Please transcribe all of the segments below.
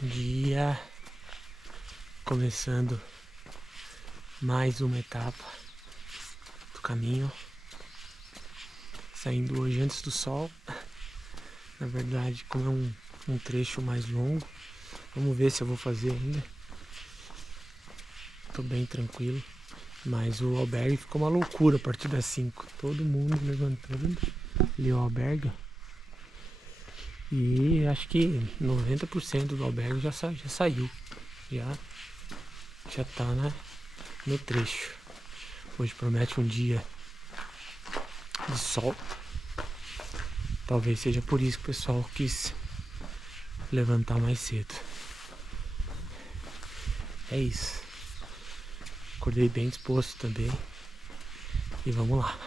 Dia começando mais uma etapa do caminho, saindo hoje antes do sol. Na verdade, como é um trecho mais longo, vamos ver se eu vou fazer ainda. Tô bem tranquilo, mas o albergue ficou uma loucura a partir das 5, todo mundo levantando ali o albergue. E acho que 90% do albergue já saiu, já tá no trecho. Hoje promete um dia de sol. Talvez seja por isso que o pessoal quis levantar mais cedo. É isso. Acordei bem disposto também. E vamos lá.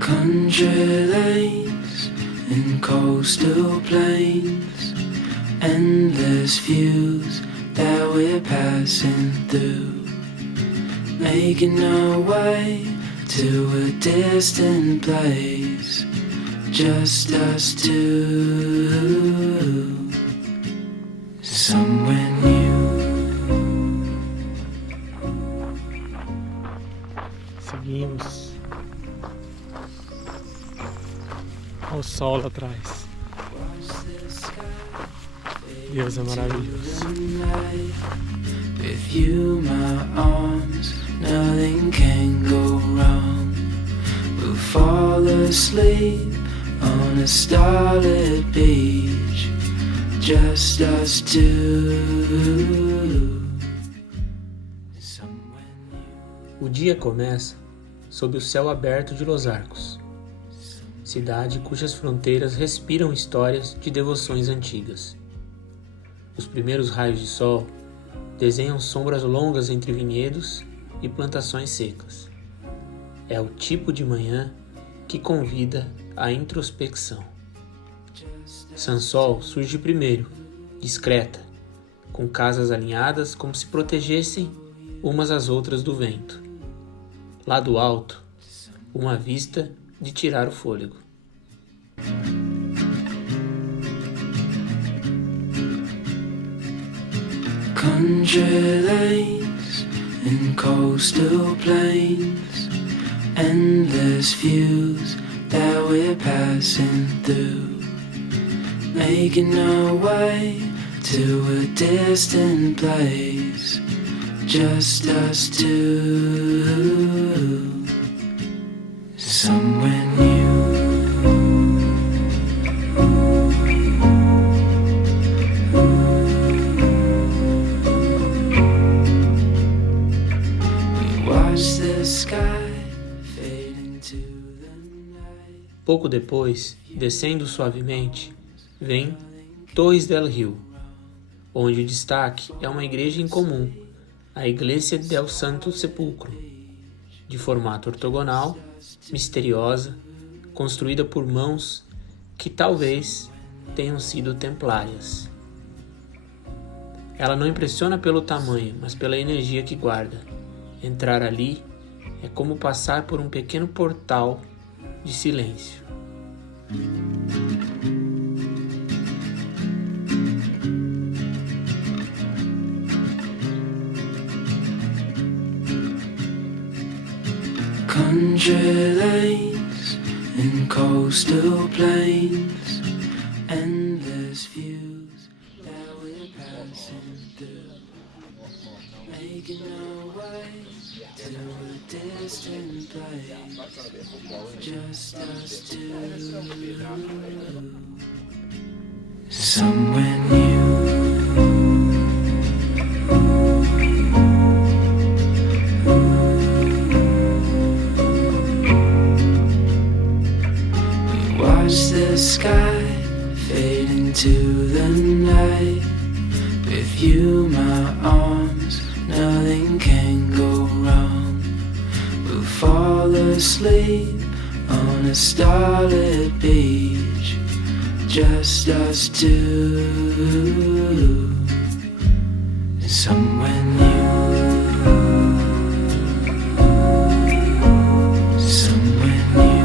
Country lanes and coastal plains, endless views that we're passing through, making our way to a distant place, just us two, somewhere new. Seguimos. Olha o sol lá atrás. Deus é maravilhoso. With you, my arms, nothing can go wrong. We'll fall asleep on a starlit beach, just us two. O dia começa sob o céu aberto de Los Arcos, cidade cujas fronteiras respiram histórias de devoções antigas. Os primeiros raios de sol desenham sombras longas entre vinhedos e plantações secas. É o tipo de manhã que convida à introspecção. Sansol surge primeiro, discreta, com casas alinhadas como se protegessem umas às outras do vento. Lá do alto, uma vista de tirar o fôlego. Country lanes and coastal plains, endless views that we're passing through, making our way to a distant place, just us two, somewhere new. Pouco depois, descendo suavemente, vem Torres del Rio, onde o destaque é uma igreja incomum, a Iglesia del Santo Sepulcro, de formato ortogonal, misteriosa, construída por mãos que talvez tenham sido templárias. Ela não impressiona pelo tamanho, mas pela energia que guarda. Entrar ali é como passar por um pequeno portal de silêncio. Country lanes and coastal plains, endless views that we're passing through, making our way to a distant place, just us two, somewhere new. We watch the sky fade into the night. With you, my arms, nothing can asleep on a starlit beach, just us two, and somewhere new, somewhere new.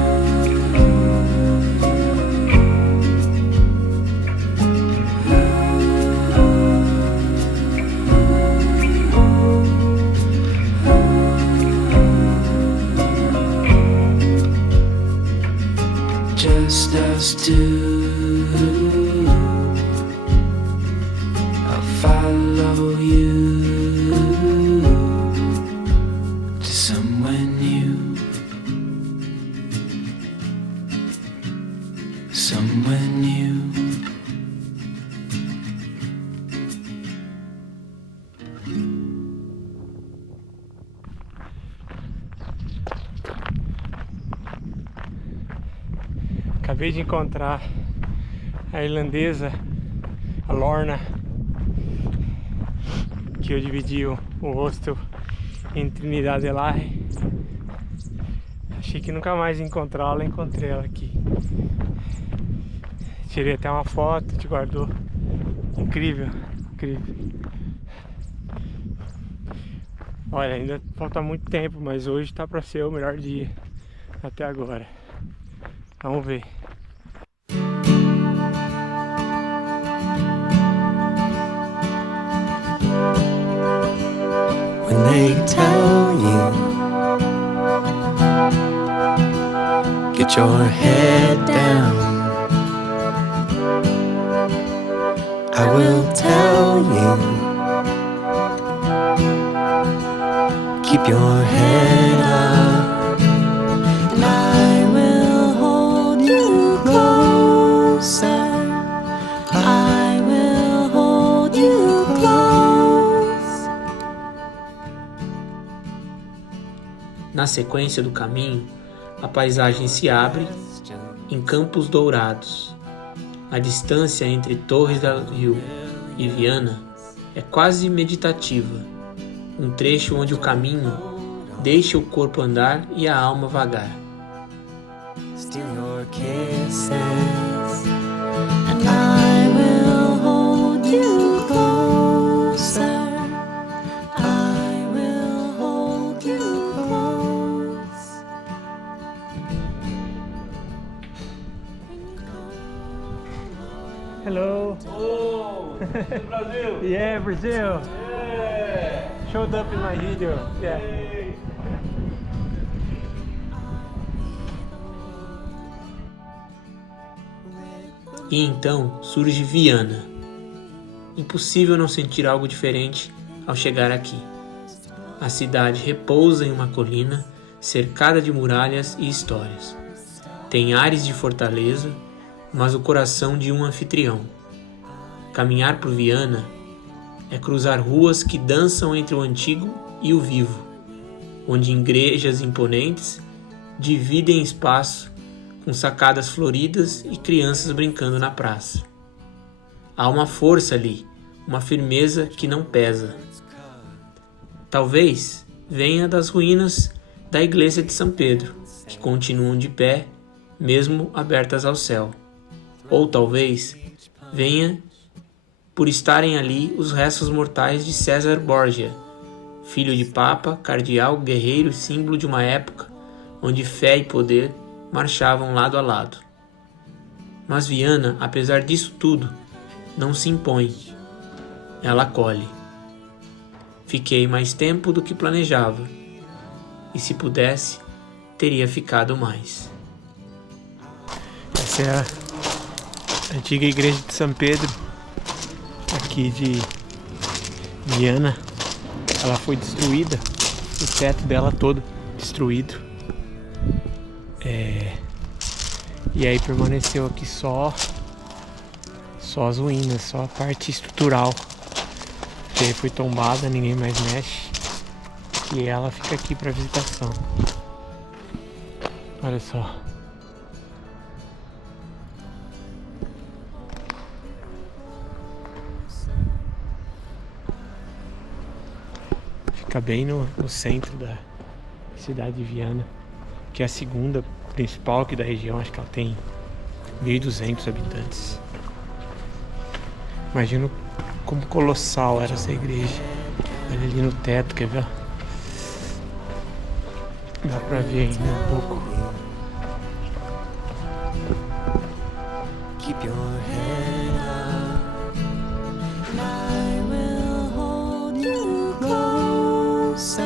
Just us two, I'll follow you to somewhere new, somewhere new. Acabei de encontrar a irlandesa, a Lorna, que eu dividi o hostel em Trinidad de Laje. Achei que nunca mais ia encontrá-la, encontrei ela aqui. Tirei até uma foto, te guardou. Incrível, incrível. Olha, ainda falta muito tempo, mas hoje tá pra ser o melhor dia até agora. Vamos ver. When they tell you, get your head down, I will tell you, keep your head up, and I will hold you closer, I will hold you close. Na sequência do caminho, a paisagem se abre em campos dourados. A distância entre Torres del Rio e Viana é quase meditativa, um trecho onde o caminho deixa o corpo andar e a alma vagar. Steal your kisses, and I will hold you closer, I will hold you close. Hello. Oh, Brasil! Yeah, Brazil. Yeah. Showed up in my video. Yeah. E então surge Viana. Impossível não sentir algo diferente ao chegar aqui. A cidade repousa em uma colina cercada de muralhas e histórias. Tem ares de fortaleza, mas o coração de um anfitrião. Caminhar por Viana é cruzar ruas que dançam entre o antigo e o vivo, onde igrejas imponentes dividem espaço com sacadas floridas e crianças brincando na praça. Há uma força ali, uma firmeza que não pesa. Talvez venha das ruínas da igreja de São Pedro, que continuam de pé, mesmo abertas ao céu. Ou talvez venha por estarem ali os restos mortais de César Borgia, filho de papa, cardeal, guerreiro e símbolo de uma época onde fé e poder marchavam lado a lado. Mas Viana, apesar disso tudo, não se impõe. Ela acolhe. Fiquei mais tempo do que planejava, e se pudesse, teria ficado mais. Essa é a antiga igreja de São Pedro, aqui de Viana. Ela foi destruída, o teto dela todo destruído. E aí permaneceu aqui só as ruínas, só a parte estrutural. Que aí foi tombada, ninguém mais mexe. E ela fica aqui para visitação. Olha só. Fica bem no centro da cidade de Viana. que é a segunda principal aqui da região. Acho que ela tem 1.200 habitantes. Imagino como colossal era essa igreja. Olha ali no teto, quer ver? Dá pra ver ainda um pouco. Keep your head up. I will hold you closer.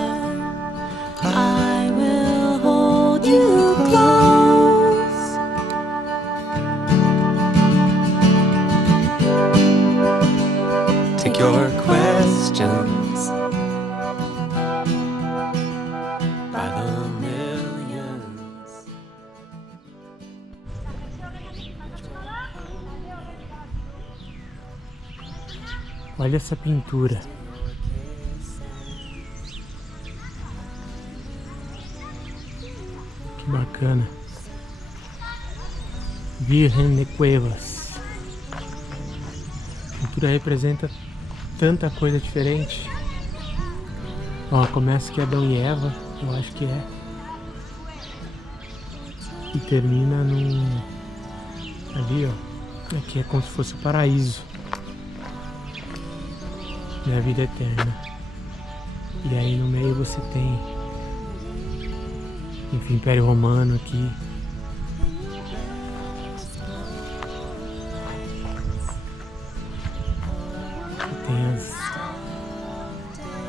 I will hold you close. Take your questions by the millions. Olha essa pintura. Que bacana. Virgen de Cuevas. A pintura representa tanta coisa diferente. Ó, começa aqui Adão e Eva, eu acho que é. E termina num... ali, ó. Aqui é como se fosse o paraíso. E a vida eterna. E aí no meio você tem, enfim, Império Romano aqui. E tem as...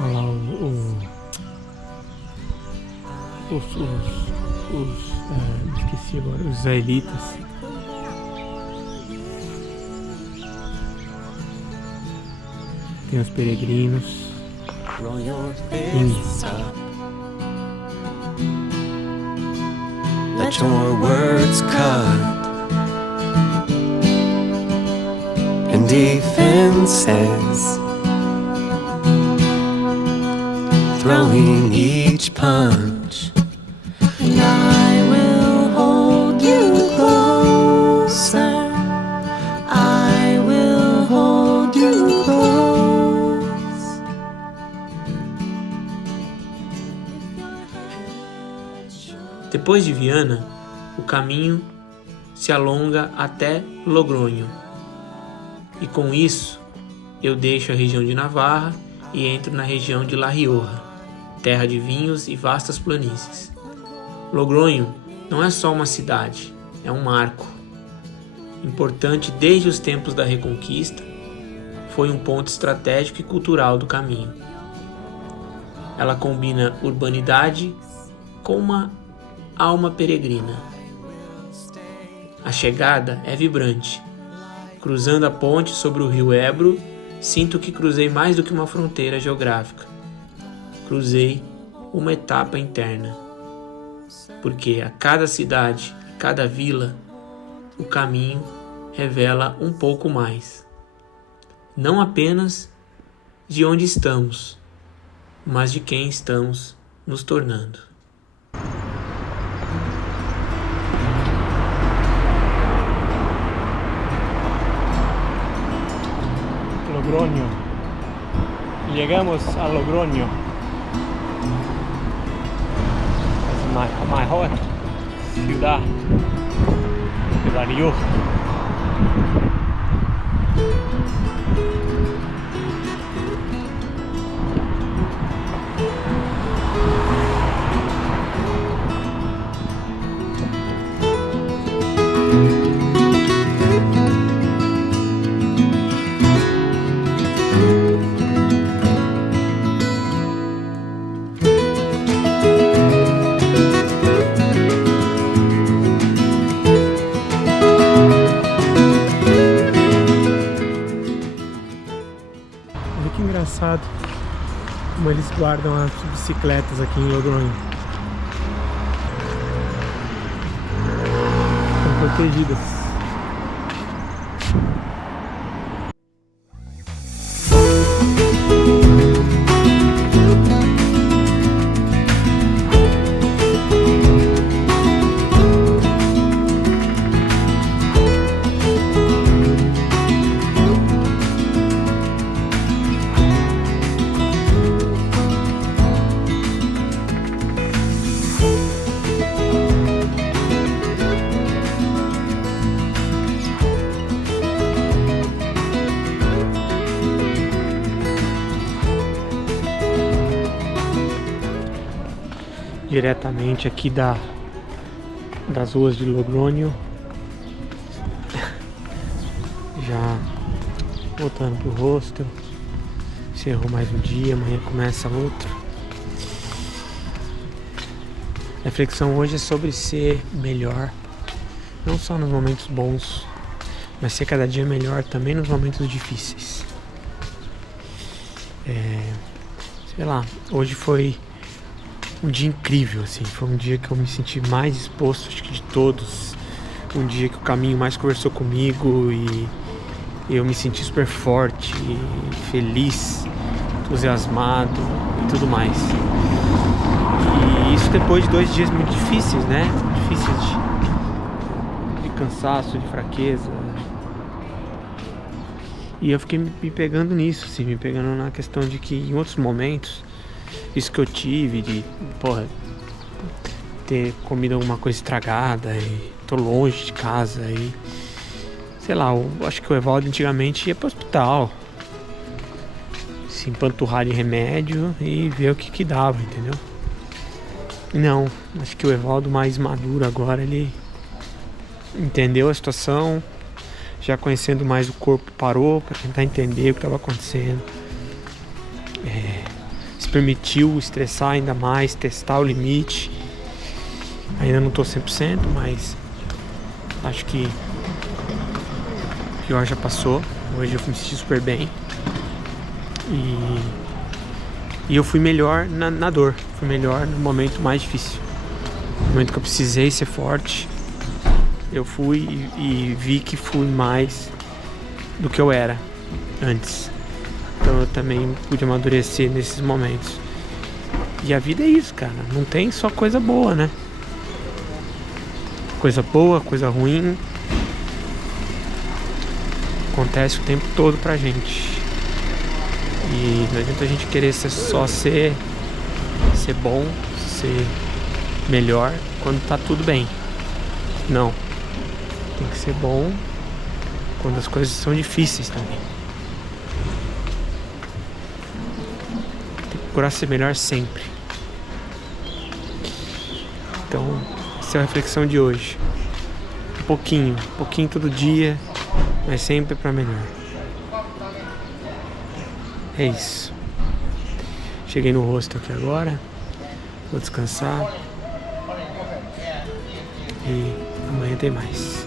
olha lá esqueci agora, os israelitas. Tem os peregrinos. Roll your face up. Let your words cut. And defenses. Throwing each punch. And I will hold you closer. I will hold you close. Depois de Viana, o caminho se alonga até Logronho. E com isso, eu deixo a região de Navarra e entro na região de La Rioja, terra de vinhos e vastas planícies. Logronho não é só uma cidade, é um marco. Importante desde os tempos da Reconquista, foi um ponto estratégico e cultural do caminho. Ela combina urbanidade com uma alma peregrina. A chegada é vibrante. Cruzando a ponte sobre o rio Ebro, sinto que cruzei mais do que uma fronteira geográfica. Cruzei uma etapa interna. Porque a cada cidade, a cada vila, o caminho revela um pouco mais. Não apenas de onde estamos, mas de quem estamos nos tornando. Logroño. Llegamos a Logroño. Es la mejor ciudad de La Rioja. Olha que engraçado como eles guardam as bicicletas aqui em Logronho. Estão protegidas. diretamente aqui das ruas de Logronyo. Já voltando pro hostel. Encerrou mais um dia, amanhã começa outro. A reflexão hoje é sobre ser melhor, não só nos momentos bons, mas ser cada dia melhor também nos momentos difíceis. Sei lá, hoje foi um dia incrível, assim, foi um dia que eu me senti mais disposto, acho que de todos. Um dia que o caminho mais conversou comigo e eu me senti super forte, feliz, entusiasmado e tudo mais. E isso depois de 2 dias muito difíceis, né? Difíceis de cansaço, de fraqueza. E eu fiquei me pegando nisso, assim, me pegando na questão de que em outros momentos, isso que eu tive de, ter comido alguma coisa estragada e tô longe de casa e, sei lá, eu acho que o Evaldo antigamente ia pro hospital, se empanturrar de remédio e ver o que dava, entendeu? Não, acho que o Evaldo mais maduro agora, ele entendeu a situação, já conhecendo mais o corpo, parou para tentar entender o que estava acontecendo. Se permitiu estressar ainda mais, testar o limite. Ainda não tô 100%, mas acho que o pior já passou. Hoje eu me senti super bem. E eu fui melhor na dor. Fui melhor no momento mais difícil. No momento que eu precisei ser forte, eu fui e vi que fui mais do que eu era antes. Então eu também pude amadurecer nesses momentos. E a vida é isso, cara. Não tem só coisa boa, né? Coisa boa, coisa ruim. Acontece o tempo todo pra gente. E não adianta a gente querer só ser bom, ser melhor quando tá tudo bem. Não. Tem que ser bom quando as coisas são difíceis também. Tem que procurar ser melhor sempre. Então, essa é a reflexão de hoje. Um pouquinho todo dia, mas sempre pra melhor. É isso. Cheguei no hostel aqui agora. Vou descansar. E amanhã tem mais.